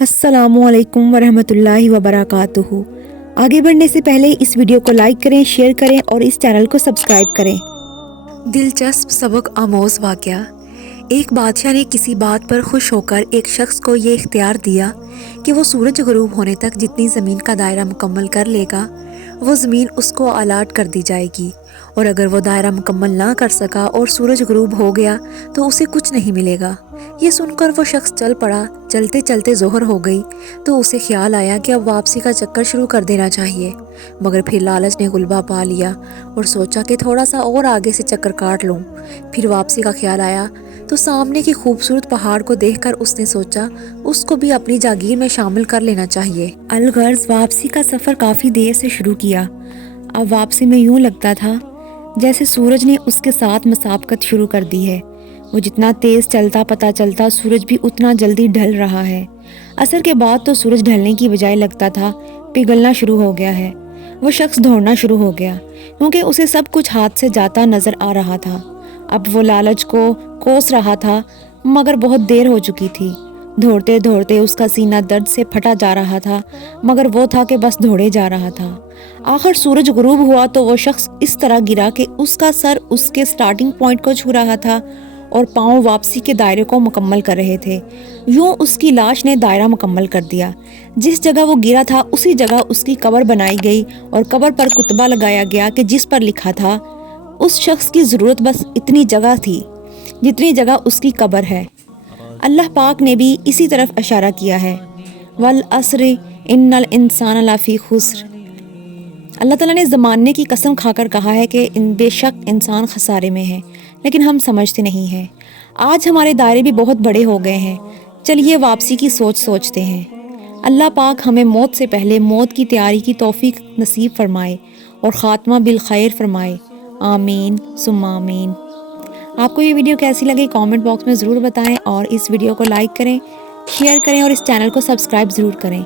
अस्सलामु अलैकुम वरहमतुल्लाहि वबरकातुहू। आगे बढ़ने से पहले इस वीडियो को लाइक करें, शेयर करें और इस चैनल को सब्सक्राइब करें। दिलचस्प सबक आमोज वाक़या। एक बादशाह ने किसी बात पर खुश होकर एक शख्स को ये इख्तियार दिया कि वो सूरज गुरूब होने तक जितनी ज़मीन का दायरा मुकम्मल कर लेगा वो ज़मीन उसको अलाट कर दी जाएगी, और अगर वो दायरा मुकम्मल ना कर सका और सूरज गुरूब हो गया तो उसे कुछ नहीं मिलेगा। ये सुनकर वो शख्स चल पड़ा। चलते चलते ज़ोहर हो गई तो उसे ख्याल आया कि अब वापसी का चक्कर शुरू कर देना चाहिए, मगर फिर लालच ने गुलबा पा लिया और सोचा कि थोड़ा सा और आगे से चक्कर काट लूँ। फिर वापसी का ख्याल आया तो सामने की खूबसूरत पहाड़ को देखकर उसने सोचा उसको भी अपनी जागीर में शामिल कर लेना चाहिए। अलगर्ज वापसी का सफ़र काफ़ी देर से शुरू किया। अब वापसी में यूँ लगता था जैसे सूरज ने उसके साथ मुसाबकत शुरू कर दी है। वो जितना तेज़ चलता पता चलता सूरज भी उतना जल्दी ढल रहा है। असर के बाद तो सूरज ढलने की बजाय लगता था पिघलना शुरू हो गया है। वो शख्स दौड़ना शुरू हो गया क्योंकि उसे सब कुछ हाथ से जाता नज़र आ रहा था। अब वो लालच को कोस रहा था, मगर बहुत देर हो चुकी थी। दौड़ते दौड़ते उसका सीना दर्द से फटा जा रहा था, मगर वो था कि बस दौड़े जा रहा था। आखिर सूरज गुरूब हुआ तो वो शख्स इस तरह गिरा कि उसका सर उसके स्टार्टिंग पॉइंट को छू रहा था और पाँव वापसी के दायरे को मुकम्मल कर रहे थे। यूँ उसकी लाश ने दायरा मुकम्मल कर दिया। जिस जगह वो गिरा था उसी जगह उसकी कब्र बनाई गई और कब्र पर कुतबा लगाया गया कि जिस पर लिखा था उस शख्स की ज़रूरत बस इतनी जगह थी जितनी जगह उसकी कब्र है। अल्लाह पाक ने भी इसी तरफ इशारा किया है, वल अस्र इन्नल इंसान लफी खुस्र। अल्लाह ताला ने ज़माने की कसम खाकर कहा है कि बेशक इंसान खसारे में है, लेकिन हम समझते नहीं हैं। आज हमारे दायरे भी बहुत बड़े हो गए हैं। चलिए वापसी की सोचते हैं। अल्लाह पाक हमें मौत से पहले मौत की तैयारी की तौफीक नसीब फरमाए और ख़ात्मा बिल खैर फरमाए। आमीन सुम्मा आमीन। आपको ये वीडियो कैसी लगी कमेंट बॉक्स में ज़रूर बताएं और इस वीडियो को लाइक करें, शेयर करें और इस चैनल को सब्सक्राइब ज़रूर करें।